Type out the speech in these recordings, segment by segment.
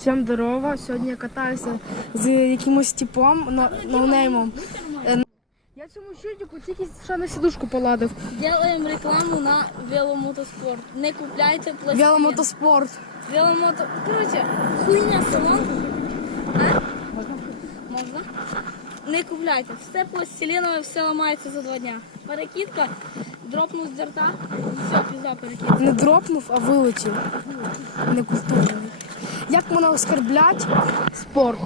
Всім здорово. Сьогодні я катаюся з якимось типом, но- ноунеймом. Е, Я цьому чудику тільки ще на сідушку поладив. Делаем рекламу на веломотоспорт. Не купляйте пластилин. Веломотоспорт. Веломото... Короче, хуйня салон. А? Можна? Не купляйте. Все пластилинове, все ламається за два дня. Перекидка, дропнув з дерта, все, пізда перекидка. Не дропнув, а вилетів. Некультурний. Як мене оскорблять? Спорт.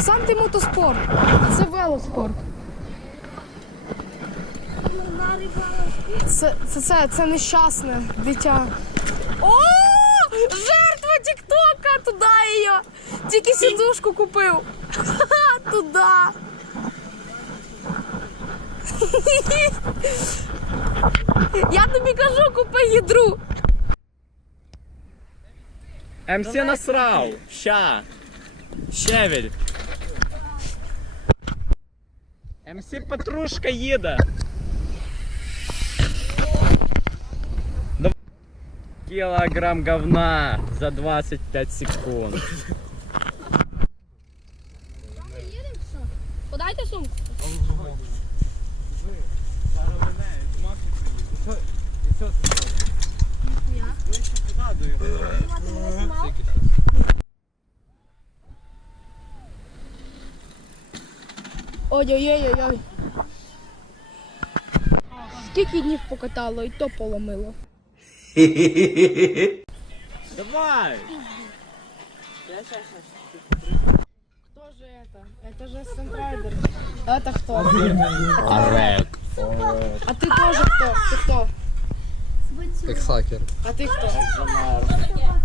Сам ти мотоспорт. Це велоспорт. Це, це, це, це нещасне дитя. О! Жертва Тіктока! Туди її! Тільки сідушку купив. Ха-ха, Туди. Я тобі кажу, купи ядру. МС насрав. Ща. Щевель. МС Петрушка їде. Кілограм говна за 25 секунд. Подайте сумку. Ой-ой-ой-ой. Скільки днів покатало і то поломило. Давай! Кто же это? Это же Сентрайдер. Это кто? Арек. А ты тоже кто? Ты кто? Ексакер. А ты кто?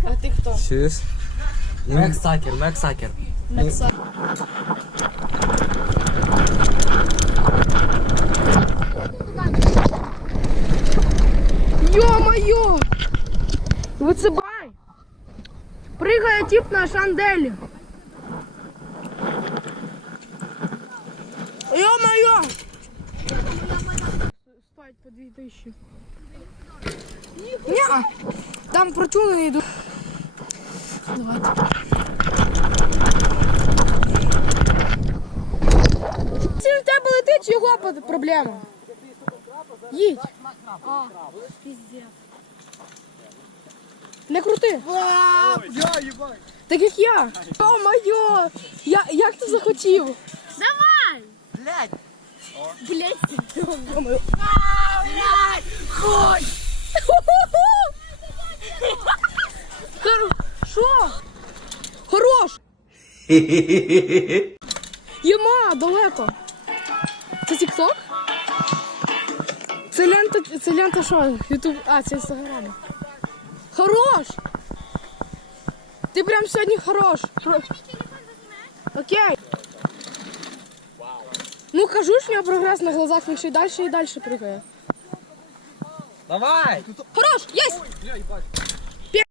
А ты кто? Чуєш? Мексакер, Мексакер. Макса. Ё-моё! Выцебай! Прыгая тип на шанделе. Ё-моё! Стоит по 2000. Не, там протюны идут. Давайте. Це в тебе летить його под- проблема. Їдь. Не крути. Так як я. О, моє. Я, як ти захотів? Давай! Блядь. Хор- Що? Хорош. Єма, далеко. Це тік-ток? Лента, це лента що? Ютуб. А, це інстаграм. Хорош! Ти прям сьогодні хорош. Окей. Ну кажу ж, у нього прогрес на глазах, він ще й далі і далі пригає. Давай! Хорош, єсть!